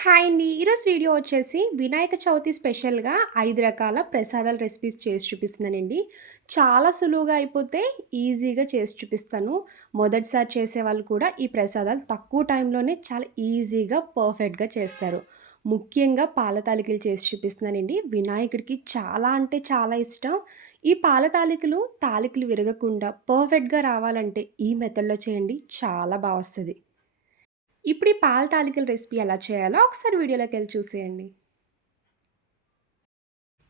Hi అండి. ఈరోజు video వచ్చేసి వినాయక చవితి స్పెషల్‌గా ఐదు రకాల ప్రసాదాల రెసిపీస్ చేసి చూపిస్తున్నానండి. చాలా సులువుగా అయిపోతే ఈజీగా చేసి చూపిస్తాను. మొదటిసారి చేసే వాళ్ళు కూడా ఈ ప్రసాదాలు తక్కువ టైంలోనే చాలా ఈజీగా, పర్ఫెక్ట్‌గా చేస్తారు. ముఖ్యంగా పాల తాలికలు చేసి చూపిస్తున్నానండి. వినాయకుడికి చాలా అంటే చాలా ఇష్టం. ఈ పాల తాలికలు, తాలికలు విరగకుండా పర్ఫెక్ట్‌గా రావాలంటే ఈ మెథడ్‌లో చేయండి. చాలా బాగా వస్తుంది ఇప్పుడు ఈ పాల తాలికల రెసిపీ ఎలా చేయాలో ఒకసారి వీడియోలోకి వెళ్ళి చూసేయండి.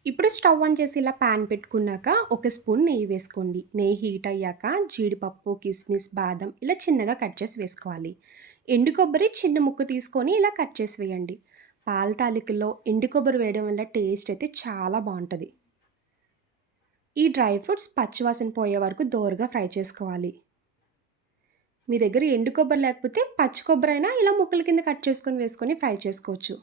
ఇప్పుడు స్టవ్ ఆన్ చేసి ఇలా పాన్ పెట్టుకున్నాక ఒక స్పూన్ నెయ్యి వేసుకోండి. నెయ్యి హీట్ అయ్యాక జీడిపప్పు, కిస్మిస్, బాదం ఇలా చిన్నగా కట్ చేసి వేసుకోవాలి. ఎండు కొబ్బరి చిన్న ముక్క తీసుకొని ఇలా కట్ చేసి వేయండి. పాల తాలికల్లో ఎండు కొబ్బరి వేయడం వల్ల టేస్ట్ అయితే చాలా బాగుంటుంది ఈ డ్రై ఫ్రూట్స్ పచ్చివాసన పోయే వరకు దోరగా ఫ్రై చేసుకోవాలి. మీ దగ్గర ఎండు కొబ్బరి లేకపోతే పచ్చి కొబ్బరి అయినా ఇలా ముక్కల కింద కట్ చేసుకొని వేసుకొని ఫ్రై చేసుకోవచ్చు.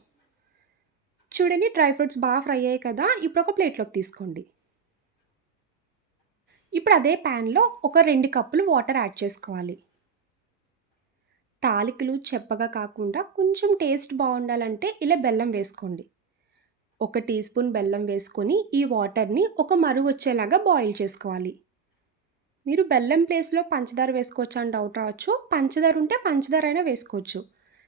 చూడండి డ్రై ఫ్రూట్స్ బాగా ఫ్రై అయ్యాయి కదా! ఇప్పుడు ఒక ప్లేట్‌లోకి తీసుకోండి. ఇప్పుడు అదే ప్యాన్లో ఒక రెండు కప్పులు వాటర్ యాడ్ చేసుకోవాలి. తాలికలు చెప్పగా కాకుండా కొంచెం టేస్ట్ బాగుండాలంటే ఇలా బెల్లం వేసుకోండి. ఒక టీ స్పూన్ బెల్లం వేసుకొని ఈ వాటర్‌ని ఒక మరుగు వచ్చేలాగా బాయిల్ చేసుకోవాలి. మీరు బెల్లం ప్లేస్‌లో పంచదార వేసుకోవచ్చా అని డౌట్ రావచ్చు. పంచదార ఉంటే పంచదార అయినా వేసుకోవచ్చు.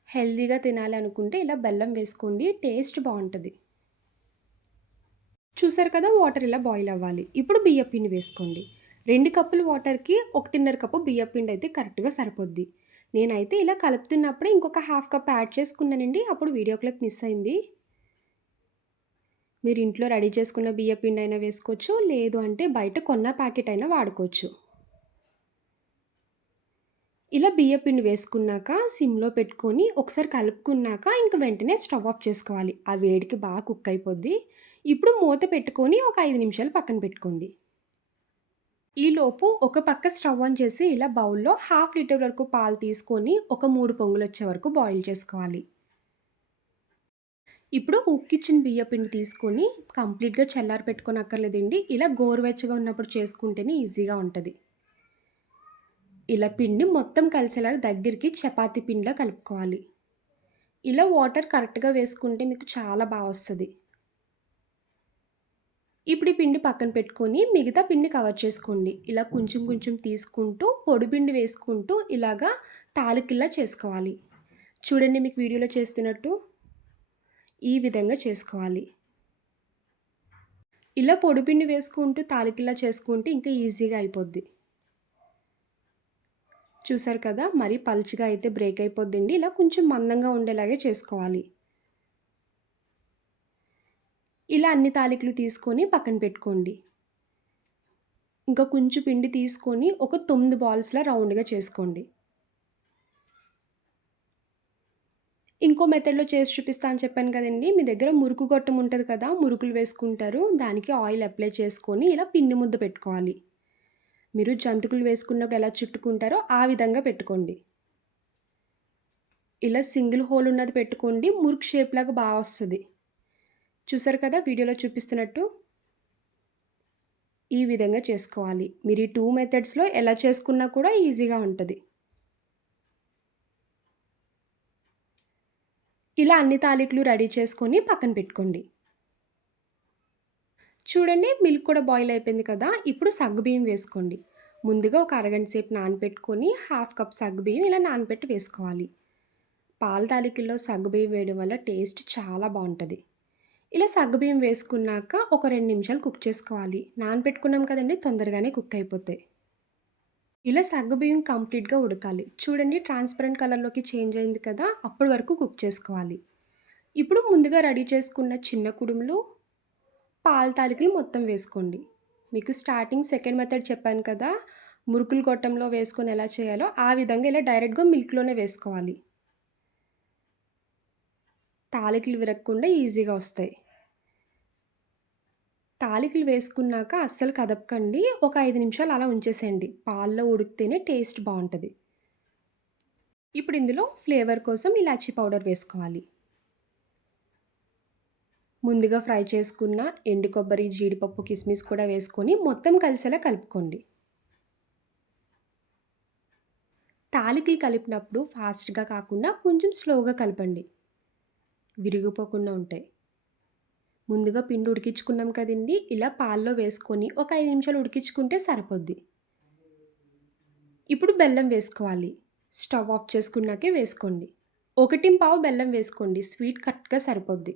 హెల్దీగా తినాలి అనుకుంటే ఇలా బెల్లం వేసుకోండి. టేస్ట్ బాగుంటుంది చూసారు కదా! వాటర్ ఇలా బాయిల్ అవ్వాలి. ఇప్పుడు బియ్యపు పిండి వేసుకోండి. రెండు కప్పుల వాటర్‌కి 1.5 కప్పు బియ్యపు పిండి అయితే కరెక్ట్‌గా సరిపోద్ది. నేనైతే ఇలా కలుపుతున్నప్పుడే ఇంకొక హాఫ్ కప్ యాడ్ చేసుకున్నానండి. అప్పుడు వీడియో క్లిప్ మిస్ అయింది. మీరు ఇంట్లో రెడీ చేసుకున్న బియ్యపిండి అయినా వేసుకోవచ్చు. లేదు అంటే బయట కొన్న ప్యాకెట్ అయినా వాడుకోవచ్చు. ఇలా బియ్యపిండి వేసుకున్నాక సిమ్‌లో పెట్టుకొని ఒకసారి కలుపుకున్నాక ఇంక వెంటనే స్టవ్ ఆఫ్ చేసుకోవాలి. ఆ వేడికి బాగా కుక్ అయిపోద్ది. ఇప్పుడు మూత పెట్టుకొని ఒక ఐదు నిమిషాలు పక్కన పెట్టుకోండి. ఈలోపు ఒక పక్క స్టవ్ ఆన్ చేసి ఇలా బౌల్‌లో హాఫ్ లీటర్ వరకు పాలు తీసుకొని ఒక మూడు పొంగులు వచ్చే వరకు బాయిల్ చేసుకోవాలి. ఇప్పుడు ఉక్కిచ్చిన బియ్యపిండి తీసుకొని కంప్లీట్‌గా చల్లారి పెట్టుకోనక్కర్లేదండి. ఇలా గోరువెచ్చగా ఉన్నప్పుడు చేసుకుంటేనే ఈజీగా ఉంటుంది ఇలా పిండి మొత్తం కలిసేలాగా దగ్గరికి చపాతీ పిండిలో కలుపుకోవాలి. ఇలా వాటర్ కరెక్ట్‌గా వేసుకుంటే మీకు చాలా బాగా వస్తుంది ఇప్పుడు ఈ పిండి పక్కన పెట్టుకొని మిగతా పిండి కవర్ చేసుకోండి. ఇలా కొంచెం కొంచెం తీసుకుంటూ పొడి పిండి వేసుకుంటూ ఇలాగా తాలికిల్లా చేసుకోవాలి. చూడండి మీకు వీడియోలో చేస్తున్నట్టు. ఈ విధంగా చేసుకోవాలి. ఇలా పొడి పిండి వేసుకుంటూ తాలికిల్లా చేసుకుంటే ఇంకా ఈజీగా అయిపోద్ది. చూసారు కదా! మరీ పల్చగా అయితే బ్రేక్ అయిపోద్దండి. ఇలా కొంచెం మందంగా ఉండేలాగే చేసుకోవాలి. ఇలా అన్ని తాలికలు తీసుకొని పక్కన పెట్టుకోండి. ఇంకా కొంచెం పిండి తీసుకొని ఒక తొమ్మిది బాల్స్‌లా రౌండ్‌గా చేసుకోండి. ఇంకో మెథడ్‌లో చేసి చూపిస్తా అని చెప్పాను కదండి మీ దగ్గర మురుకు గొట్టం ఉంటుంది కదా! మురుకులు వేసుకుంటారు. దానికి ఆయిల్ అప్లై చేసుకొని ఇలా పిండి ముద్ద పెట్టుకోవాలి. మీరు జంతికలు వేసుకున్నప్పుడు ఎలా చుట్టుకుంటారో ఆ విధంగా పెట్టుకోండి. ఇలా సింగిల్ హోల్ ఉన్నది పెట్టుకోండి. మురుక్ షేప్‌లాగా బాగా వస్తుంది చూసారు కదా! వీడియోలో చూపిస్తున్నట్టు. ఈ విధంగా చేసుకోవాలి. మీరు ఈ టూ మెథడ్స్‌లో ఎలా చేసుకున్నా కూడా ఈజీగా ఉంటుంది ఇలా అన్ని తాలికలు రెడీ చేసుకొని పక్కన పెట్టుకోండి. చూడండి మిల్క్ కూడా బాయిల్ అయిపోయింది కదా! ఇప్పుడు సగ్గుబియ్యం వేసుకోండి. ముందుగా ఒక అరగంట సేపు నానపెట్టుకొని హాఫ్ కప్ సగ్గుబియ్యం ఇలా నానపెట్టి వేసుకోవాలి. పాల తాలికల్లో సగ్గుబియ్యం వేయడం వల్ల టేస్ట్ చాలా బాగుంటుంది ఇలా సగ్గుబియ్యం వేసుకున్నాక ఒక రెండు నిమిషాలు కుక్ చేసుకోవాలి. నానపెట్టుకున్నాం కదండి తొందరగానే కుక్ అయిపోతాయి. ఇలా సగ్గుబియ్యం కంప్లీట్‌గా ఉడకాలి. చూడండి ట్రాన్స్‌పరెంట్ కలర్‌లోకి చేంజ్ అయింది కదా! అప్పటి వరకు కుక్ చేసుకోవాలి. ఇప్పుడు ముందుగా రెడీ చేసుకున్న చిన్న కుడుములు, పాల తాలికలు మొత్తం వేసుకోండి. మీకు స్టార్టింగ్ సెకండ్ మెథడ్ చెప్పాను కదా! మురుకులు గొట్టంలో వేసుకొని ఎలా చేయాలో ఆ విధంగా ఇలా డైరెక్ట్‌గా మిల్క్‌లోనే వేసుకోవాలి. తాలికలు విరగకుండా ఈజీగా వస్తాయి. తాలికలు వేసుకున్నాక అస్సలు కదపకండి. ఒక ఐదు నిమిషాలు అలా ఉంచేసేయండి. పాల్లో ఉడికితేనే టేస్ట్ బాగుంటుంది ఇప్పుడు ఇందులో ఫ్లేవర్ కోసం ఇలాచీ పౌడర్ వేసుకోవాలి. ముందుగా ఫ్రై చేసుకున్న ఎండు కొబ్బరి, జీడిపప్పు, కిస్మిస్ కూడా వేసుకొని మొత్తం కలిసేలా కలుపుకోండి. తాలికలు కలిపినప్పుడు ఫాస్ట్‌గా కాకుండా కొంచెం స్లోగా కలపండి. విరిగిపోకుండా ఉంటాయి. ముందుగా పిండి ఉడికించుకున్నాం కదండి ఇలా పాల్లో వేసుకొని ఒక ఐదు నిమిషాలు ఉడికించుకుంటే సరిపోద్ది. ఇప్పుడు బెల్లం వేసుకోవాలి. స్టవ్ ఆఫ్ చేసుకున్నాకే వేసుకోండి. ఒకటి పావు బెల్లం వేసుకోండి స్వీట్ కరెక్ట్గా సరిపోద్ది.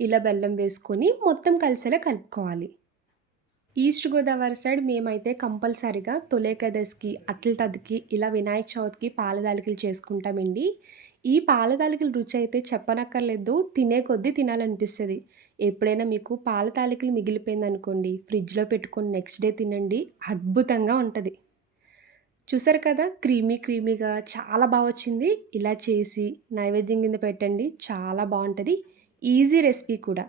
ఇలా బెల్లం వేసుకొని మొత్తం కలిసేలా కలుపుకోవాలి. ఈస్ట్ గోదావరి సైడ్ మేమైతే కంపల్సరిగా తొలేకదశికి అట్ల తదికి ఇలా వినాయక చవితికి పాలదాలికలు చేసుకుంటామండి. ఈ పాలదాలికల రుచి అయితే చెప్పనక్కర్లేదు తినే కొద్దీ తినాలనిపిస్తుంది. ఎప్పుడైనా మీకు పాల మిగిలిపోయింది అనుకోండి ఫ్రిడ్జ్లో పెట్టుకొని నెక్స్ట్ డే తినండి అద్భుతంగా ఉంటుంది. చూసారు కదా క్రీమీ క్రీమీగా చాలా బాగా వచ్చింది. ఇలా చేసి నైవేద్యం కింద పెట్టండి చాలా బాగుంటుంది. ఈజీ రెసిపీ కూడా.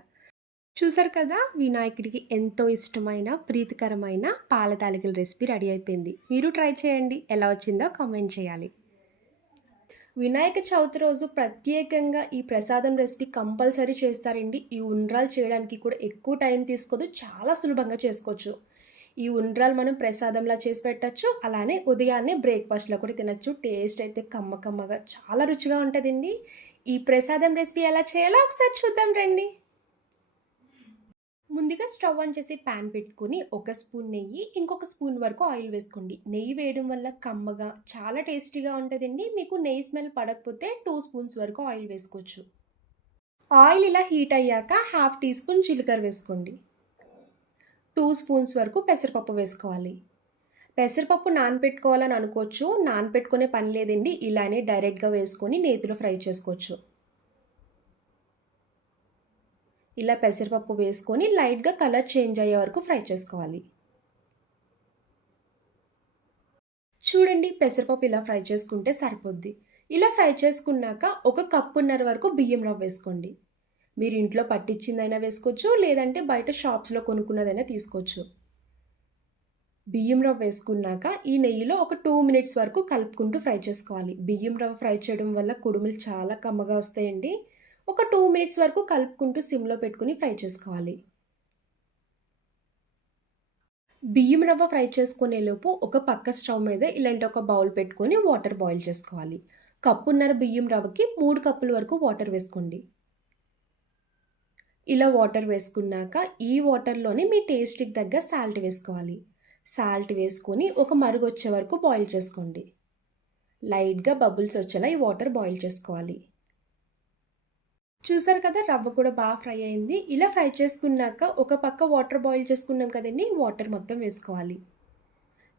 చూసారు కదా వినాయకుడికి ఎంతో ఇష్టమైన ప్రీతికరమైన పాల తాలికల రెసిపీ రెడీ అయిపోయింది. మీరు ట్రై చేయండి. ఎలా వచ్చిందో కామెంట్ చేయాలి. వినాయక చవితి రోజు ప్రత్యేకంగా ఈ ప్రసాదం రెసిపీ కంపల్సరీ చేస్తారండి. ఈ ఉండ్రాలు చేయడానికి కూడా ఎక్కువ టైం తీసుకోదు చాలా సులభంగా చేసుకోవచ్చు. ఈ ఉండ్రాలు మనం ప్రసాదంలా చేసి పెట్టచ్చు అలానే ఉదయాన్నే బ్రేక్ఫాస్ట్లో కూడా తినచ్చు. టేస్ట్ అయితే కమ్మ కమ్మగా చాలా రుచిగా ఉంటుందండి. ఈ ప్రసాదం రెసిపీ ఎలా చేయాలో ఒకసారి చూద్దాం రండి. ముందుగా స్టవ్ ఆన్ చేసి ప్యాన్ పెట్టుకుని ఒక స్పూన్ నెయ్యి ఇంకొక స్పూన్ వరకు ఆయిల్ వేసుకోండి. నెయ్యి వేయడం వల్ల కమ్మగా చాలా టేస్టీగా ఉంటుందండి. మీకు నెయ్యి స్మెల్ పడకపోతే టూ స్పూన్స్ వరకు ఆయిల్ వేసుకోవచ్చు. ఆయిల్ ఇలా హీట్ అయ్యాక హాఫ్ టీ స్పూన్ జీలకర్ర వేసుకోండి. టూ స్పూన్స్ వరకు పెసరపప్పు వేసుకోవాలి. పెసరపప్పు నానపెట్టుకోవాలని అనుకోవచ్చు. నానపెట్టుకునే పని లేదండి. ఇలానే డైరెక్ట్గా వేసుకొని నేతిలో ఫ్రై చేసుకోవచ్చు. ఇలా పెసరపప్పు వేసుకొని లైట్గా కలర్ చేంజ్ అయ్యే వరకు ఫ్రై చేసుకోవాలి. చూడండి పెసరపప్పు ఇలా ఫ్రై చేసుకుంటే సరిపోద్ది. ఇలా ఫ్రై చేసుకున్నాక ఒక కప్పున్నర వరకు బియ్యం రవ్వ వేసుకోండి. మీరు ఇంట్లో పట్టించిందైనా వేసుకోవచ్చు లేదంటే బయట షాప్స్లో కొనుక్కున్నదైనా తీసుకోవచ్చు. బియ్యం రవ్వ వేసుకున్నాక ఈ నెయ్యిలో ఒక టూ మినిట్స్ వరకు కలుపుకుంటూ ఫ్రై చేసుకోవాలి. బియ్యం రవ్వ ఫ్రై చేయడం వల్ల కుడుములు చాలా కమ్మగా వస్తాయండి. ఒక టూ మినిట్స్ వరకు కలుపుకుంటూ సిమ్లో పెట్టుకుని ఫ్రై చేసుకోవాలి. బియ్యం రవ్వ ఫ్రై చేసుకునే లోపు ఒక పక్క స్టవ్ మీద ఇలాంటి ఒక బౌల్ పెట్టుకొని వాటర్ బాయిల్ చేసుకోవాలి. కప్పున్నర బియ్యం రవ్వకి మూడు కప్పుల వరకు వాటర్ వేసుకోండి. ఇలా వాటర్ వేసుకున్నాక ఈ వాటర్లోనే మీ టేస్ట్కి తగ్గ సాల్ట్ వేసుకోవాలి. సాల్ట్ వేసుకొని ఒక మరుగు వచ్చే వరకు బాయిల్ చేసుకోండి. లైట్గా బబుల్స్ వచ్చేలా ఈ వాటర్ బాయిల్ చేసుకోవాలి. చూసారు కదా రవ్వ కూడా బాగా ఫ్రై అయింది. ఇలా ఫ్రై చేసుకున్నాక ఒక పక్క వాటర్ బాయిల్ చేసుకున్నాం కదండి వాటర్ మొత్తం వేసుకోవాలి.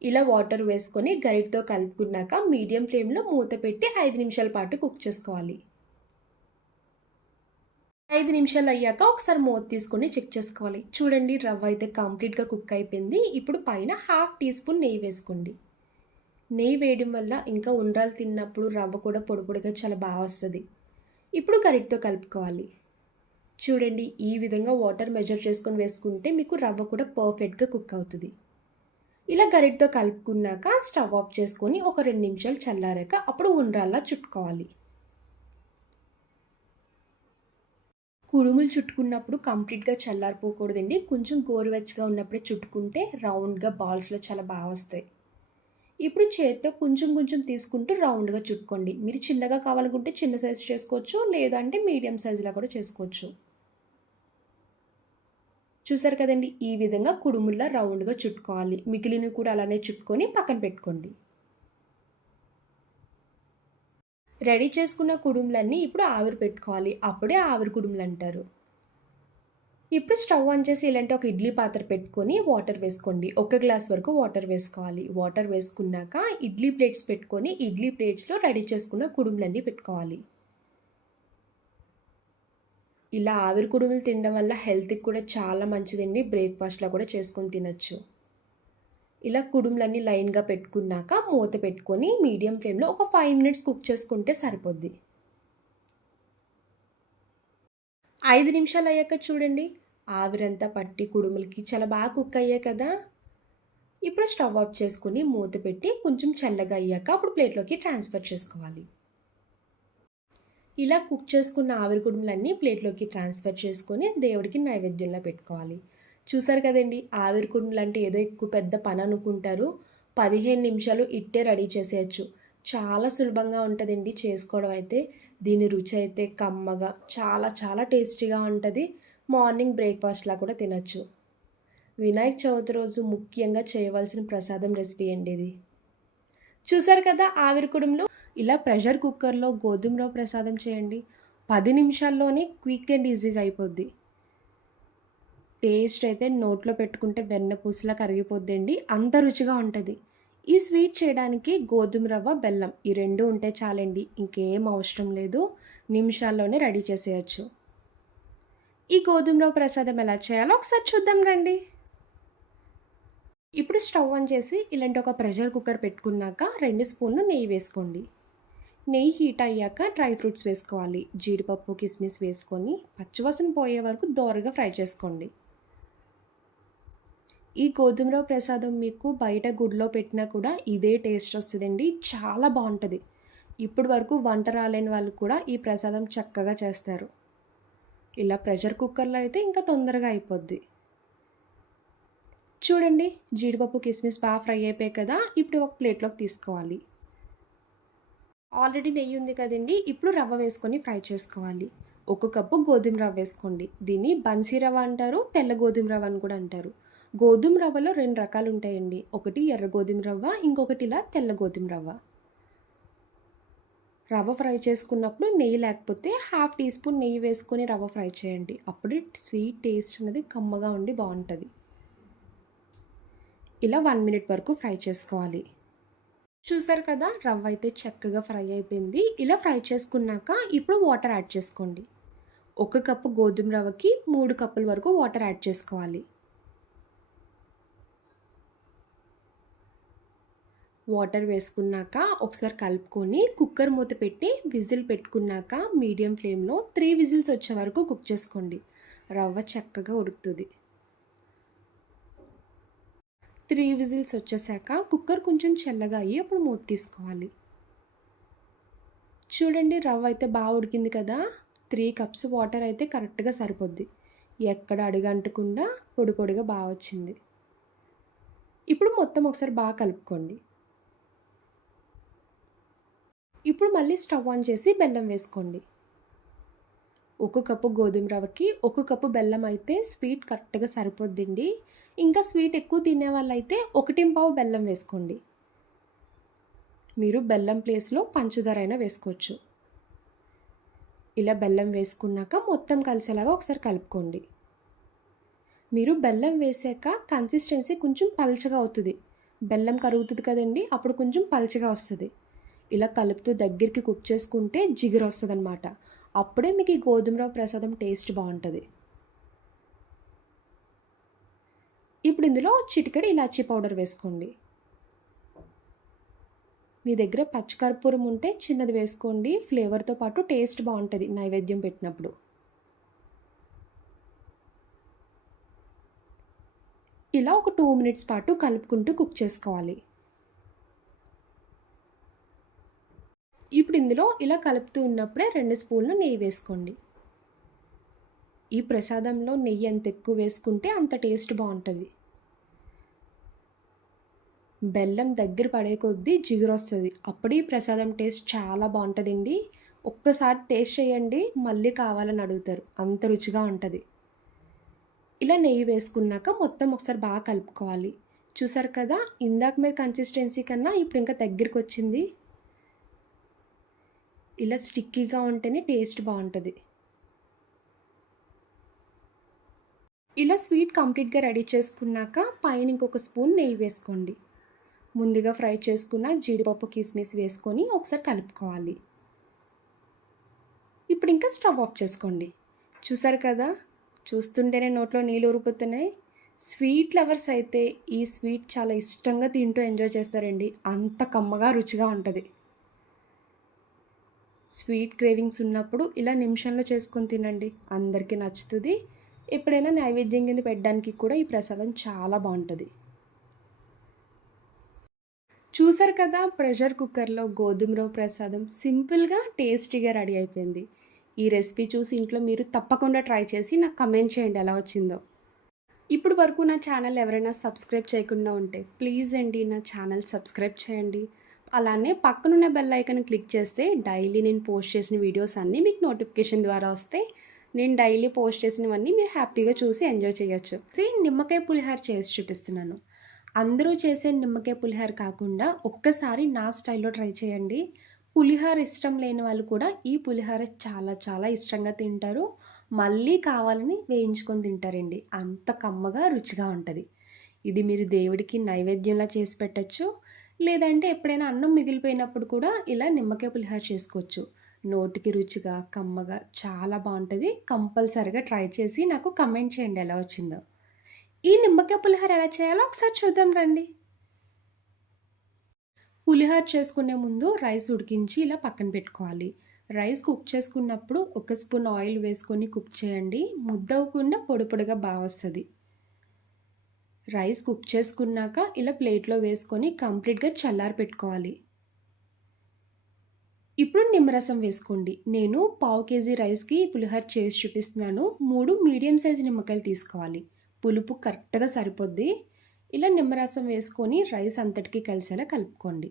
ఇలా వాటర్ వేసుకొని గరిటతో కలుపుకున్నాక మీడియం ఫ్లేమ్లో మూత పెట్టి ఐదు నిమిషాల పాటు కుక్ చేసుకోవాలి. ఐదు నిమిషాలు అయ్యాక ఒకసారి మూత తీసుకొని చెక్ చేసుకోవాలి. చూడండి రవ్వ అయితే కంప్లీట్గా కుక్ అయిపోయింది. ఇప్పుడు పైన హాఫ్ టీ స్పూన్ నెయ్యి వేసుకోండి. నెయ్యి వేయడం వల్ల ఇంకా ఉండ్రాలు తిన్నప్పుడు రవ్వ కూడా పొడి పొడిగా చాలా బాగా వస్తుంది. ఇప్పుడు గరిటతో కలుపుకోవాలి. చూడండి ఈ విధంగా వాటర్ మెజర్ చేసుకొని వేసుకుంటే మీకు రవ్వ కూడా పర్ఫెక్ట్గా కుక్ అవుతుంది. ఇలా గరిటితో కలుపుకున్నాక స్టవ్ ఆఫ్ చేసుకొని ఒక రెండు నిమిషాలు చల్లారాక అప్పుడు ఉండ్రాల్లా చుట్టుకోవాలి. కుడుములు చుట్టుకున్నప్పుడు కంప్లీట్గా చల్లారిపోకూడదండి. కొంచెం గోరువెచ్చగా ఉన్నప్పుడే చుట్టుకుంటే రౌండ్గా బాల్స్లో చాలా బాగా వస్తాయి. ఇప్పుడు చేత్తో కొంచెం కొంచెం తీసుకుంటూ రౌండ్గా చుట్టుకోండి. మీరు చిన్నగా కావాలనుకుంటే చిన్న సైజు చేసుకోవచ్చు లేదంటే మీడియం సైజులో కూడా చేసుకోవచ్చు. చూసారు కదండి? ఈ విధంగా కుడుముల్లా రౌండ్గా చుట్టుకోవాలి. మిగిలినవి కూడా అలానే చుట్టుకొని పక్కన పెట్టుకోండి. రెడీ చేసుకున్న కుడుములన్నీ ఇప్పుడు ఆవిరి పెట్టుకోవాలి. అప్పుడే ఆవిరి కుడుములు అంటారు. ఇప్పుడు స్టవ్ ఆన్ చేసి ఇలాంటి ఒక ఇడ్లీ పాత్ర పెట్టుకొని వాటర్ వేసుకోండి. ఒక గ్లాస్ వరకు వాటర్ వేసుకోవాలి. వాటర్ వేసుకున్నాక ఇడ్లీ ప్లేట్స్ పెట్టుకొని ఇడ్లీ ప్లేట్స్లో రెడీ చేసుకున్న కుడుములన్నీ పెట్టుకోవాలి. ఇలా ఆవిరి కుడుములు తినడం వల్ల హెల్త్కి కూడా చాలా మంచిదండి. బ్రేక్ఫాస్ట్లో కూడా చేసుకొని తినచ్చు. ఇలా కుడుములన్నీ లైన్గా పెట్టుకున్నాక మూత పెట్టుకొని మీడియం ఫ్లేమ్లో ఒక ఫైవ్ మినిట్స్ కుక్ చేసుకుంటే సరిపోద్ది. ఐదు నిమిషాలు అయ్యాక చూడండి. ఆవిరంతా పట్టి కుడుములకి చాలా బాగా కుక్ అయ్యాయి కదా. ఇప్పుడు స్టవ్ ఆఫ్ చేసుకుని మూత పెట్టి కొంచెం చల్లగా అయ్యాక అప్పుడు ప్లేట్లోకి ట్రాన్స్ఫర్ చేసుకోవాలి. ఇలా కుక్ చేసుకున్న ఆవిరి కుడుములన్నీ ప్లేట్లోకి ట్రాన్స్ఫర్ చేసుకొని దేవుడికి నైవేద్యంలో పెట్టుకోవాలి. చూసారు కదండి ఆవిరికుండలు అంటే ఏదో ఎక్కువ పెద్ద పని అనుకుంటారు. పదిహేను నిమిషాలు ఇట్టే రెడీ చేసేయచ్చు. చాలా సులభంగా ఉంటుందండి చేసుకోవడం అయితే. దీని రుచి అయితే కమ్మగా చాలా చాలా టేస్టీగా ఉంటుంది. మార్నింగ్ బ్రేక్ఫాస్ట్లా కూడా తినచ్చు. వినాయక చవితి రోజు ముఖ్యంగా చేయవలసిన ప్రసాదం రెసిపీ అండి ఇది. చూసారు కదా ఆవిరికుడంలో ఇలా ప్రెషర్ కుక్కర్లో గోధుమ రవ్వ ప్రసాదం చేయండి. పది నిమిషాల్లోనే క్విక్ అండ్ ఈజీగా అయిపోద్ది. టేస్ట్ అయితే నోట్లో పెట్టుకుంటే వెన్న పూసలా కరిగిపోద్దండి. అంత రుచిగా ఉంటుంది. ఈ స్వీట్ చేయడానికి గోధుమ రవ్వ బెల్లం ఈ రెండు ఉంటే చాలండి. ఇంకేం అవసరం లేదు. నిమిషాల్లోనే రెడీ చేసేయచ్చు. ఈ గోధుమ రవ్వ ప్రసాదం ఎలా చేయాలో ఒకసారి చూద్దాం రండి. ఇప్పుడు స్టవ్ ఆన్ చేసి ఇలాంటి ఒక ప్రెషర్ కుక్కర్ పెట్టుకున్నాక రెండు స్పూన్లు నెయ్యి వేసుకోండి. నెయ్యి హీట్ అయ్యాక డ్రై ఫ్రూట్స్ వేసుకోవాలి. జీడిపప్పు కిస్మిస్ వేసుకొని పచ్చివాసన పోయే వరకు దోరగా ఫ్రై చేసుకోండి. ఈ గోధుమ రవ్వ ప్రసాదం మీకు బయట గుడిలో పెట్టినా కూడా ఇదే టేస్ట్ వస్తుందండి. చాలా బాగుంటుంది. ఇప్పటి వరకు వంట రాలేని వాళ్ళు కూడా ఈ ప్రసాదం చక్కగా చేస్తారు. ఇలా ప్రెషర్ కుక్కర్లో అయితే ఇంకా తొందరగా అయిపోద్ది. చూడండి జీడిపప్పు కిస్మిస్ బాగా ఫ్రై అయిపోయాయి కదా ఇప్పుడు ఒక ప్లేట్లోకి తీసుకోవాలి. ఆల్రెడీ నెయ్యి ఉంది కదండి ఇప్పుడు రవ్వ వేసుకొని ఫ్రై చేసుకోవాలి. ఒక కప్పు గోధుమ రవ్వ వేసుకోండి. దీన్ని బన్సీ రవ్వ అంటారు తెల్ల గోధుమ రవ్వ అని కూడా అంటారు. గోధుమ రవ్వలో రెండు రకాలు ఉంటాయండి ఒకటి ఎర్ర గోధుమ రవ్వ ఇంకొకటి ఇలా తెల్ల గోధుమ రవ్వ. రవ్వ ఫ్రై చేసుకున్నప్పుడు నెయ్యి లేకపోతే హాఫ్ టీ స్పూన్ నెయ్యి వేసుకొని రవ్వ ఫ్రై చేయండి. అప్పుడు స్వీట్ టేస్ట్ అనేది కమ్మగా ఉండి బాగుంటుంది. ఇలా వన్ మినిట్ వరకు ఫ్రై చేసుకోవాలి. చూసారు కదా రవ్వ అయితే చక్కగా ఫ్రై అయిపోయింది. ఇలా ఫ్రై చేసుకున్నాక ఇప్పుడు వాటర్ యాడ్ చేసుకోండి. ఒక కప్పు గోధుమ రవ్వకి మూడు కప్పుల వరకు వాటర్ యాడ్ చేసుకోవాలి. వాటర్ వేసుకున్నాక ఒకసారి కలుపుకొని కుక్కర్ మూత పెట్టి విజిల్ పెట్టుకున్నాక మీడియం ఫ్లేమ్లో త్రీ విజిల్స్ వచ్చే వరకు కుక్ చేసుకోండి. రవ్వ చక్కగా ఉడుకుతుంది. త్రీ విజిల్స్ వచ్చేసాక కుక్కర్ కొంచెం చల్లగా అయ్యి అప్పుడు మూత తీసుకోవాలి. చూడండి రవ్వ అయితే బాగా ఉడికింది కదా? త్రీ కప్స్ వాటర్ అయితే కరెక్ట్గా సరిపోద్ది. ఎక్కడ అడుగంటకుండా పొడి పొడిగా బాగా వచ్చింది. ఇప్పుడు మొత్తం ఒకసారి బాగా కలుపుకోండి. ఇప్పుడు మళ్ళీ స్టవ్ ఆన్ చేసి బెల్లం వేసుకోండి. ఒక కప్పు గోధుమ రవ్వకి ఒక కప్పు బెల్లం అయితే స్వీట్ కరెక్ట్గా సరిపోద్దండి. ఇంకా స్వీట్ ఎక్కువ తినే వాళ్ళైతే ఒకటి పావు బెల్లం వేసుకోండి. మీరు బెల్లం ప్లేస్లో పంచదార అయినా వేసుకోవచ్చు. ఇలా బెల్లం వేసుకున్నాక మొత్తం కలిసేలాగా ఒకసారి కలుపుకోండి. మీరు బెల్లం వేసాక కన్సిస్టెన్సీ కొంచెం పల్చగా అవుతుంది. బెల్లం కరుగుతుంది కదండి అప్పుడు కొంచెం పల్చగా వస్తుంది. ఇలా కలుపుతూ దగ్గరికి కుక్ చేసుకుంటే జిగురు వస్తుంది అనమాట అప్పుడే మీకు ఈ గోధుమ రవ్వ ప్రసాదం టేస్ట్ బాగుంటుంది. ఇప్పుడు ఇందులో చిటికెడు ఇలాచీ పౌడర్ వేసుకోండి. మీ దగ్గర పచ్చికర్పూరం ఉంటే చిన్నది వేసుకోండి. ఫ్లేవర్తో పాటు టేస్ట్ బాగుంటుంది నైవేద్యం పెట్టినప్పుడు. ఇలా ఒక టూ మినిట్స్ పాటు కలుపుకుంటూ కుక్ చేసుకోవాలి. ఇప్పుడు ఇందులో ఇలా కలుపుతూ ఉన్నప్పుడే రెండు స్పూన్లు నెయ్యి వేసుకోండి. ఈ ప్రసాదంలో నెయ్యి ఎంత ఎక్కువ వేసుకుంటే అంత టేస్ట్ బాగుంటుంది. బెల్లం దగ్గర పడే కొద్దీ జిగురు వస్తుంది. అప్పుడు ఈ ప్రసాదం టేస్ట్ చాలా బాగుంటుందండి. ఒక్కసారి టేస్ట్ చేయండి మళ్ళీ కావాలని అడుగుతారు. అంత రుచిగా ఉంటుంది. ఇలా నెయ్యి వేసుకున్నాక మొత్తం ఒకసారి బాగా కలుపుకోవాలి. చూసారు కదా ఇందాక మీద కన్సిస్టెన్సీ కన్నా ఇప్పుడు ఇంకా దగ్గరికి వచ్చింది ఇలా స్టిక్కీగా ఉంటేనే టేస్ట్ బాగుంటుంది. ఇలా స్వీట్ కంప్లీట్గా రెడీ చేసుకున్నాక పైన ఇంకొక స్పూన్ నెయ్యి వేసుకోండి. ముందుగా ఫ్రై చేసుకున్న జీడిపప్పు కిస్మిస్ వేసుకొని ఒకసారి కలుపుకోవాలి. ఇప్పుడు ఇంకా స్టవ్ ఆఫ్ చేసుకోండి. చూసారు కదా? చూస్తుంటేనే నోట్లో నీళ్ళు ఊరిపోతున్నాయి స్వీట్ లవర్స్ అయితే ఈ స్వీట్ చాలా ఇష్టంగా తింటూ ఎంజాయ్ చేస్తారండి. అంత కమ్మగా రుచిగా ఉంటుంది. స్వీట్ క్రేవింగ్స్ ఉన్నప్పుడు ఇలా నిమిషంలో చేసుకొని తినండి. అందరికీ నచ్చుతుంది. ఎప్పుడైనా నైవేద్యం కింద పెట్టడానికి కూడా ఈ ప్రసాదం చాలా బాగుంటుంది. చూసారు కదా ప్రెషర్ కుక్కర్లో గోధుమ రవ్వ ప్రసాదం సింపుల్గా టేస్టీగా రెడీ అయిపోయింది. ఈ రెసిపీ చూసి ఇంట్లో మీరు తప్పకుండా ట్రై చేసి నాకు కమెంట్ చేయండి ఎలా వచ్చిందో. ఇప్పుడు వరకు నా ఛానల్ ఎవరైనా సబ్స్క్రైబ్ చేయకుండా ఉంటే ప్లీజ్ అండి నా ఛానల్ సబ్స్క్రైబ్ చేయండి. అలానే పక్కనున్న బెల్ ఐకన్ క్లిక్ చేస్తే డైలీ నేను పోస్ట్ చేసిన వీడియోస్ అన్నీ మీకు నోటిఫికేషన్ ద్వారా వస్తాయి. నేను డైలీ పోస్ట్ చేసినవన్నీ మీరు హ్యాపీగా చూసి ఎంజాయ్ చేయొచ్చు. See, నిమ్మకాయ పులిహార చేసి చూపిస్తున్నాను. అందరూ చేసే నిమ్మకాయ పులిహార కాకుండా ఒక్కసారి నా స్టైల్లో ట్రై చేయండి. పులిహార ఇష్టం లేని వాళ్ళు కూడా ఈ పులిహార చాలా చాలా ఇష్టంగా తింటారు. మళ్ళీ కావాలని వేయించుకొని తింటారండి. అంత కమ్మగా రుచిగా ఉంటుంది. ఇది మీరు దేవుడికి నైవేద్యంలా చేసి పెట్టచ్చు. లేదంటే ఎప్పుడైనా అన్నం మిగిలిపోయినప్పుడు కూడా ఇలా నిమ్మకాయ పులిహార చేసుకోవచ్చు. నోటికి రుచిగా కమ్మగా చాలా బాగుంటుంది. కంపల్సరిగా ట్రై చేసి నాకు కమెంట్ చేయండి ఎలా వచ్చిందో. ఈ నిమ్మకాయ పులిహార ఎలా చేయాలో ఒకసారి చూద్దాం రండి. పులిహార చేసుకునే ముందు రైస్ ఉడికించి ఇలా పక్కన పెట్టుకోవాలి. రైస్ కుక్ చేసుకున్నప్పుడు ఒక స్పూన్ ఆయిల్ వేసుకొని కుక్ చేయండి. ముద్ద అవ్వకుండా పొడి పొడిగా బాగా వస్తుంది. రైస్ కుక్ చేసుకున్నాక ఇలా ప్లేట్లో వేసుకొని కంప్లీట్గా చల్లారి పెట్టుకోవాలి. ఇప్పుడు నిమ్మరసం వేసుకోండి. నేను పావు కేజీ రైస్కి పులిహోర చేసి చూపిస్తున్నాను. మూడు మీడియం సైజ్ నిమ్మకాయలు తీసుకోవాలి. పులుపు కరెక్ట్గా సరిపోద్ది. ఇలా నిమ్మరసం వేసుకొని రైస్ అంతటికి కలిసేలా కలుపుకోండి.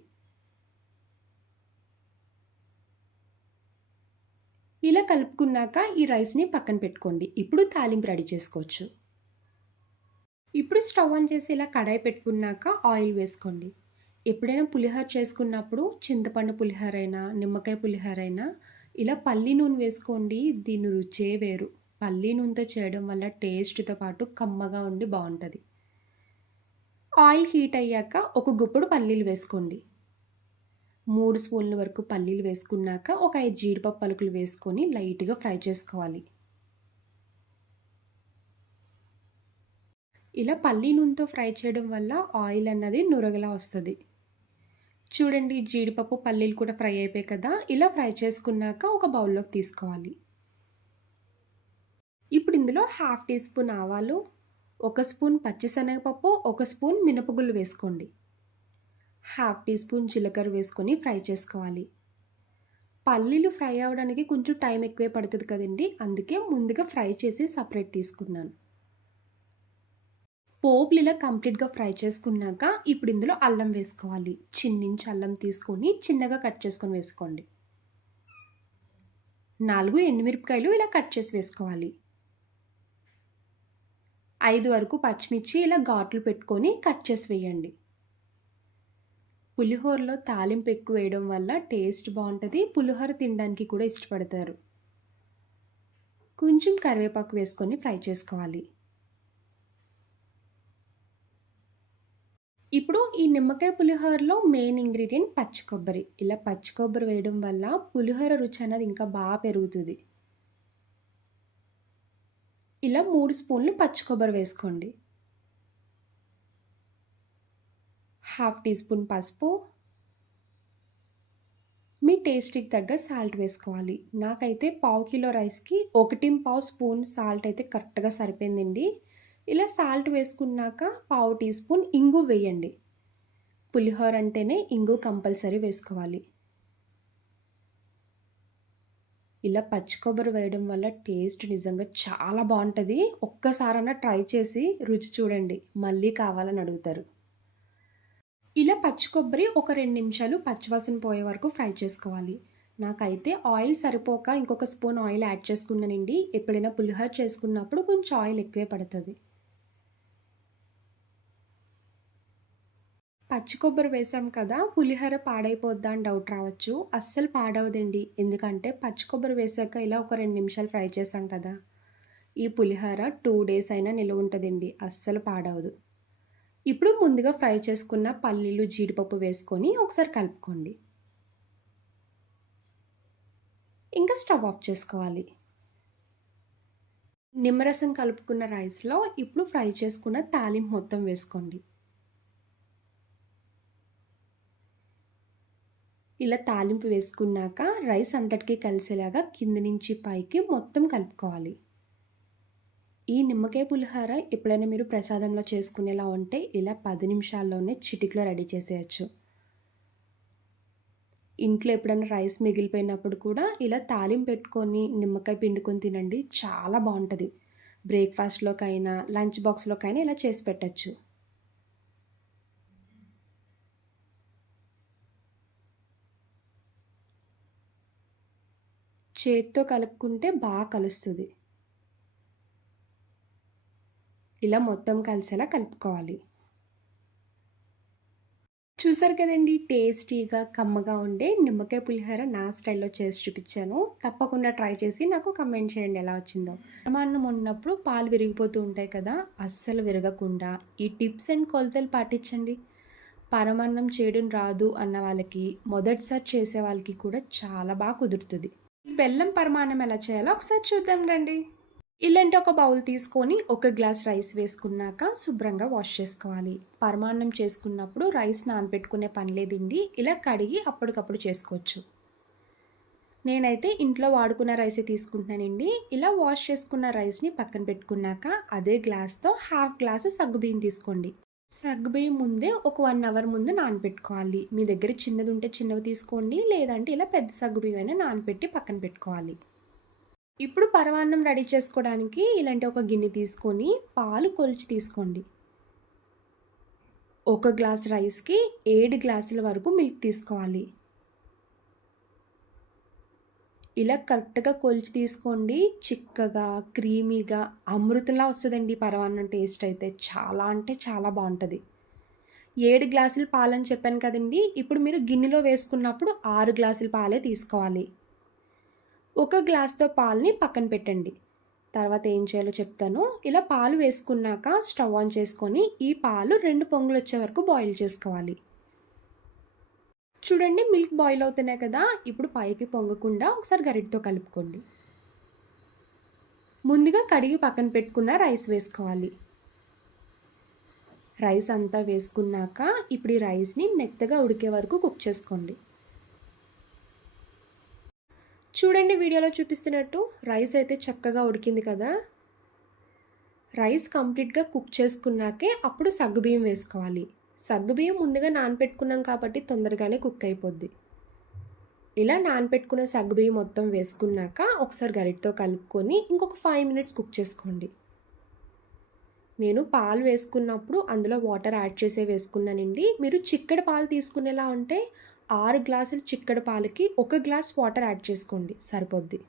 ఇలా కలుపుకున్నాక ఈ రైస్ని పక్కన పెట్టుకోండి. ఇప్పుడు తాలింపు రెడీ చేసుకోవచ్చు. ఇప్పుడు స్టవ్ ఆన్ చేసి ఇలా కడాయి పెట్టుకున్నాక ఆయిల్ వేసుకోండి. ఎప్పుడైనా పులిహోర చేసుకున్నప్పుడు చింతపండు పులిహోర అయినా నిమ్మకాయ పులిహోర అయినా ఇలా పల్లి నూనె వేసుకోండి. దీని రుచే వేరు. పల్లి నూనెతో చేయడం వల్ల టేస్ట్తో పాటు కమ్మగా ఉండి బాగుంటుంది. ఆయిల్ హీట్ అయ్యాక ఒక గుప్పుడు పల్లీలు వేసుకోండి. మూడు స్పూన్ల వరకు పల్లీలు వేసుకున్నాక ఒక ఐదు జీడిపప్పు పలుకులు వేసుకొని లైట్గా ఫ్రై చేసుకోవాలి. ఇలా పల్లీ నూనెతో ఫ్రై చేయడం వల్ల ఆయిల్ అన్నది నురగలా వస్తుంది. చూడండి జీడిపప్పు పల్లీలు కూడా ఫ్రై అయిపోయాయి కదా. ఇలా ఫ్రై చేసుకున్నాక ఒక బౌల్లోకి తీసుకోవాలి. ఇప్పుడు ఇందులో హాఫ్ టీ స్పూన్ ఆవాలు ఒక స్పూన్ పచ్చిశనగపప్పు ఒక స్పూన్ మినపగుళ్ళు వేసుకోండి. హాఫ్ టీ స్పూన్ జీలకర్ర వేసుకొని ఫ్రై చేసుకోవాలి. పల్లీలు ఫ్రై అవ్వడానికి కొంచెం టైం ఎక్కువే పడుతుంది కదండి. అందుకే ముందుగా ఫ్రై చేసి సపరేట్ తీసుకున్నాను. పోపులు ఇలా కంప్లీట్గా ఫ్రై చేసుకున్నాక ఇప్పుడు ఇందులో అల్లం వేసుకోవాలి. చిన్నించి అల్లం తీసుకొని చిన్నగా కట్ చేసుకొని వేసుకోండి. నాలుగు ఎండుమిరపకాయలు ఇలా కట్ చేసి వేసుకోవాలి. ఐదు వరకు పచ్చిమిర్చి ఇలా ఘాట్లు పెట్టుకొని కట్ చేసి వేయండి. పులిహోరలో తాలింపు ఎక్కువ వేయడం వల్ల టేస్ట్ బాగుంటుంది పులిహోర తినడానికి కూడా ఇష్టపడతారు. కొంచెం కరివేపాకు వేసుకొని ఫ్రై చేసుకోవాలి. ఇప్పుడు ఈ నిమ్మకాయ పులిహోరలో మెయిన్ ఇంగ్రీడియంట్ పచ్చి కొబ్బరి. ఇలా పచ్చి కొబ్బరి వేయడం వల్ల పులిహోర రుచి అనేది ఇంకా బాగా పెరుగుతుంది. ఇలా మూడు స్పూన్లు పచ్చి కొబ్బరి వేసుకోండి. హాఫ్ టీ స్పూన్ పసుపు. మీ టేస్ట్కి తగ్గ సాల్ట్ వేసుకోవాలి. నాకైతే పావు కిలో రైస్కి ఒకటి పావు స్పూన్ సాల్ట్ అయితే కరెక్ట్గా సరిపోయిందండి. ఇలా సాల్ట్ వేసుకున్నాక పావు టీ స్పూన్ ఇంగు వేయండి. పులిహోర అంటేనే ఇంగు కంపల్సరీ వేసుకోవాలి. ఇలా పచ్చి కొబ్బరి వేయడం వల్ల టేస్ట్ నిజంగా చాలా బాగుంటుంది. ఒక్కసారన్నా ట్రై చేసి రుచి చూడండి. మళ్ళీ కావాలని అడుగుతారు. ఇలా పచ్చి కొబ్బరి ఒక రెండు నిమిషాలు పచ్చివాసన పోయే వరకు ఫ్రై చేసుకోవాలి. నాకైతే ఆయిల్ సరిపోక ఇంకొక స్పూన్ ఆయిల్ యాడ్ చేసుకున్నానండి. ఎప్పుడైనా పులిహోర చేసుకున్నప్పుడు కొంచెం ఆయిల్ ఎక్కువే పడుతుంది. పచ్చి కొబ్బరి వేసాం కదా పులిహోర పాడైపోద్దా అని డౌట్ రావచ్చు. అస్సలు పాడవదండి. ఎందుకంటే పచ్చి కొబ్బరి వేసాక ఇలా ఒక రెండు నిమిషాలు ఫ్రై చేసాం కదా. ఈ పులిహోర టూ డేస్ అయినా నిల్వ ఉంటుందండి. అస్సలు పాడవదు. ఇప్పుడు ముందుగా ఫ్రై చేసుకున్న పల్లీలు జీడిపప్పు వేసుకొని ఒకసారి కలుపుకోండి. ఇంకా స్టవ్ ఆఫ్ చేసుకోవాలి. నిమ్మరసం కలుపుకున్న రైస్లో ఇప్పుడు ఫ్రై చేసుకున్న తాలింపు మొత్తం వేసుకోండి. ఇలా తాలింపు వేసుకున్నాక రైస్ అంతటికి కలిసేలాగా కింద నుంచి పైకి మొత్తం కలుపుకోవాలి. ఈ నిమ్మకాయ పులిహోర ఎప్పుడైనా మీరు ప్రసాదంలో చేసుకునేలా ఉంటే ఇలా పది నిమిషాల్లోనే చిటికలో రెడీ చేసేయచ్చు. ఇంట్లో ఎప్పుడైనా రైస్ మిగిలిపోయినప్పుడు కూడా ఇలా తాలింపు పెట్టుకొని నిమ్మకాయ పిండుకొని తినండి. చాలా బాగుంటుంది. బ్రేక్ఫాస్ట్లోకైనా లంచ్ బాక్స్లోకైనా ఇలా చేసి పెట్టచ్చు. చేత్తో కలుపుకుంటే బాగా కలుస్తుంది. ఇలా మొత్తం కలిసేలా కలుపుకోవాలి. చూసారు కదండి టేస్టీగా కమ్మగా ఉండే నిమ్మకాయ పులిహోర నా స్టైల్లో చేసి చూపించాను. తప్పకుండా ట్రై చేసి నాకు కమెంట్ చేయండి ఎలా వచ్చిందో. ప్రమాణం ఉన్నప్పుడు పాలు విరిగిపోతూ ఉంటాయి కదా అస్సలు విరగకుండా ఈ టిప్స్ అండ్ కొలతలు పాటించండి. పరమాన్నం చేయడం రాదు అన్న వాళ్ళకి మొదటిసారి చేసే వాళ్ళకి కూడా చాలా బాగా కుదురుతుంది. బెల్లం పరమాన్నం ఎలా చేయాలో ఒకసారి చూద్దాం రండి. ఇలాంటి ఒక బౌల్ తీసుకొని ఒక గ్లాస్ రైస్ వేసుకున్నాక శుభ్రంగా వాష్ చేసుకోవాలి. పరమాన్నం చేసుకున్నప్పుడు రైస్ నానబెట్టుకునే పని లేదండి. ఇలా కడిగి అప్పటికప్పుడు చేసుకోవచ్చు. నేనైతే ఇంట్లో వాడుకున్న రైసే తీసుకుంటున్నానండి. ఇలా వాష్ చేసుకున్న రైస్ని పక్కన పెట్టుకున్నాక అదే గ్లాస్తో హాఫ్ గ్లాస్ సగ్గుబియ్యం తీసుకోండి. సగ్గుబియ్యం ముందే ఒక వన్ అవర్ ముందు నానబెట్టుకోవాలి. మీ దగ్గర చిన్నది ఉంటే చిన్నవి తీసుకోండి లేదంటే ఇలా పెద్ద సగ్గుబియ్యం అయినా నానబెట్టి పక్కన పెట్టుకోవాలి. ఇప్పుడు పరమాన్నం రెడీ చేసుకోవడానికి ఇలాంటి ఒక గిన్నె తీసుకొని పాలు కొలిచి తీసుకోండి. ఒక గ్లాస్ రైస్కి ఏడు గ్లాసుల వరకు మిల్క్ తీసుకోవాలి. ఇలా కరెక్ట్గా కొలిచి తీసుకోండి. చిక్కగా క్రీమీగా అమృతంలా వస్తుందండి పరమాన్నం టేస్ట్ అయితే. చాలా అంటే చాలా బాగుంటుంది ఏడు గ్లాసులు పాలని చెప్పాను కదండి. ఇప్పుడు మీరు గిన్నెలో వేసుకున్నప్పుడు ఆరు గ్లాసుల పాలే తీసుకోవాలి. ఒక గ్లాస్తో పాలని పక్కన పెట్టండి. తర్వాత ఏం చేయాలో చెప్తాను. ఇలా పాలు వేసుకున్నాక స్టవ్ ఆన్ చేసుకొని ఈ పాలు రెండు పొంగులు వచ్చే వరకు బాయిల్ చేసుకోవాలి. చూడండి మిల్క్ బాయిల్ అవుతున్నాయి కదా ఇప్పుడు పైకి పొంగకుండా ఒకసారి గరిటితో కలుపుకోండి. ముందుగా కడిగి పక్కన పెట్టుకున్న రైస్ వేసుకోవాలి. రైస్ అంతా వేసుకున్నాక ఇప్పుడు ఈ రైస్ని మెత్తగా ఉడికే వరకు కుక్ చేసుకోండి. చూడండి వీడియోలో చూపిస్తున్నట్టు రైస్ అయితే చక్కగా ఉడికింది కదా. రైస్ కంప్లీట్గా కుక్ చేసుకున్నాకే అప్పుడు సగ్గుబియ్యం వేసుకోవాలి. సగ్గుబియ్యం ముందుగా నానపెట్టుకున్నాం కాబట్టి తొందరగానే కుక్ అయిపోద్ది. ఇలా నానపెట్టుకున్న సగ్గుబియ్యం మొత్తం వేసుకున్నాక ఒకసారి గరిటతో కలుపుకొని ఇంకొక ఫైవ్ మినిట్స్ కుక్ చేసుకోండి. నేను పాలు వేసుకున్నప్పుడు అందులో వాటర్ యాడ్ చేసే వేసుకున్నానండి. మీరు చిక్కడి పాలు తీసుకునేలా ఉంటే ఆరు గ్లాసులు చిక్కడి పాలకి ఒక గ్లాస్ వాటర్ యాడ్ చేసుకోండి. సరిపోద్ది.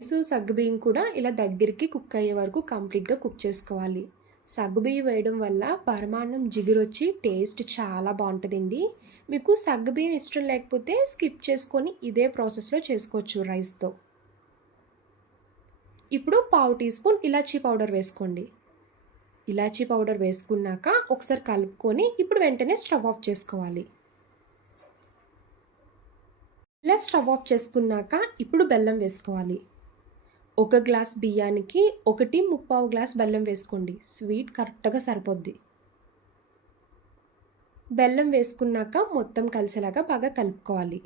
సో సగ్గుబియ్యం కూడా ఇలా దగ్గరికి కుక్ అయ్యే వరకు కంప్లీట్గా కుక్ చేసుకోవాలి. సగ్గుబియ్యం వేయడం వల్ల పరమాన్నం జిగురొచ్చి టేస్ట్ చాలా బాగుంటుందండి మీకు సగ్గుబియ్యం ఇష్టం లేకపోతే స్కిప్ చేసుకొని ఇదే ప్రాసెస్లో చేసుకోవచ్చు రైస్తో. ఇప్పుడు పావు టీ స్పూన్ ఇలాచీ పౌడర్ వేసుకోండి. ఇలాచీ పౌడర్ వేసుకున్నాక ఒకసారి కలుపుకొని ఇప్పుడు వెంటనే స్టవ్ ఆఫ్ చేసుకోవాలి. ఇలా స్టవ్ ఆఫ్ చేసుకున్నాక ఇప్పుడు బెల్లం వేసుకోవాలి. ఒక గ్లాస్ బియ్యానికి ఒకటి ముప్పావు గ్లాస్ బెల్లం వేసుకోండి. స్వీట్ కరెక్ట్గా సరిపోద్ది. బెల్లం వేసుకున్నాక మొత్తం కలిసేలాగా బాగా కలుపుకోవాలి.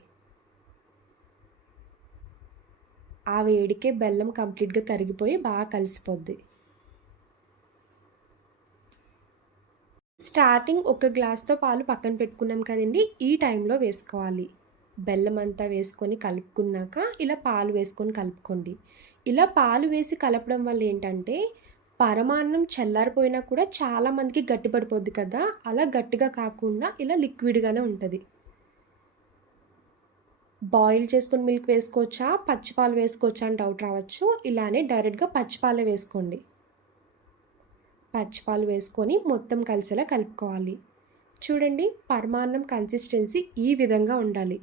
ఆ వేడికే బెల్లం కంప్లీట్గా కరిగిపోయి బాగా కలిసిపోద్ది. స్టార్టింగ్ ఒక గ్లాస్తో పాలు పక్కన పెట్టుకున్నాం కదండి ఈ టైంలో వేసుకోవాలి. బెల్లం అంతా వేసుకొని కలుపుకున్నాక ఇలా పాలు వేసుకొని కలుపుకోండి. ఇలా పాలు వేసి కలపడం వల్ల ఏంటంటే పరమాన్నం చల్లారిపోయినా కూడా చాలామందికి గట్టిపడిపోద్ది కదా. అలా గట్టిగా కాకుండా ఇలా లిక్విడ్గానే ఉంటుంది. బాయిల్ చేసుకుని మిల్క్ వేసుకోవచ్చా? పచ్చిపాలు వేసుకోవచ్చా అని డౌట్ రావచ్చు. ఇలానే డైరెక్ట్గా పచ్చిపాలే వేసుకోండి. పచ్చిపాలు వేసుకొని మొత్తం కలిసేలా కలుపుకోవాలి. చూడండి పరమాన్నం కన్సిస్టెన్సీ ఈ విధంగా ఉండాలి.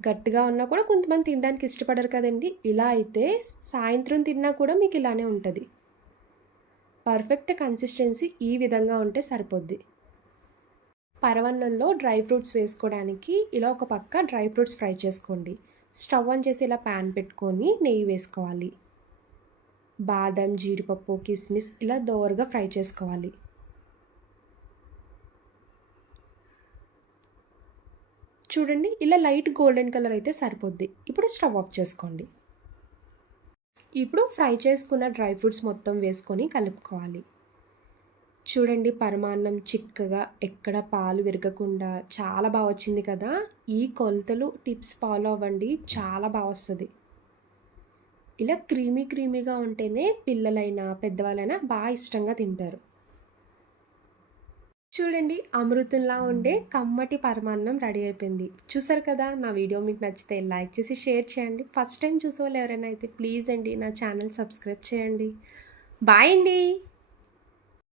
గట్టిగా ఉన్నా కూడా కొంతమంది తినడానికి ఇష్టపడరు కదండి. ఇలా అయితే సాయంత్రం తిన్నా కూడా మీకు ఇలానే ఉంటుంది. పర్ఫెక్ట్ కన్సిస్టెన్సీ ఈ విధంగా ఉంటే సరిపోద్ది. పరవన్నంలో డ్రై ఫ్రూట్స్ వేసుకోవడానికి ఇలా ఒక పక్క డ్రై ఫ్రూట్స్ ఫ్రై చేసుకోండి. స్టవ్ ఆన్ చేసి ఇలా ప్యాన్ పెట్టుకొని నెయ్యి వేసుకోవాలి. బాదం జీడిపప్పు కిస్మిస్ ఇలా దోరగా ఫ్రై చేసుకోవాలి. చూడండి ఇలా లైట్ గోల్డెన్ కలర్ అయితే సరిపోద్ది. ఇప్పుడు స్టవ్ ఆఫ్ చేసుకోండి. ఇప్పుడు ఫ్రై చేసుకున్న డ్రై ఫ్రూట్స్ మొత్తం వేసుకొని కలుపుకోవాలి. చూడండి పరమాన్నం చిక్కగా ఎక్కడ పాలు విరగకుండా చాలా బాగా వచ్చింది కదా? ఈ కొలతలు టిప్స్ ఫాలో అవ్వండి చాలా బాగా వస్తుంది. ఇలా క్రీమీ క్రీమీగా ఉంటేనే పిల్లలైనా పెద్దవాళ్ళైనా బాగా ఇష్టంగా తింటారు. చూడండి అమృతంలా ఉండే కమ్మటి పరమాన్నం రెడీ అయిపోయింది. చూసారు కదా నా వీడియో మీకు నచ్చితే లైక్ చేసి షేర్ చేయండి. ఫస్ట్ టైం చూసే వాళ్ళు ఎవరైనా అయితే ప్లీజ్ అండి నా ఛానల్ సబ్స్క్రైబ్ చేయండి. బాయ్ అండి!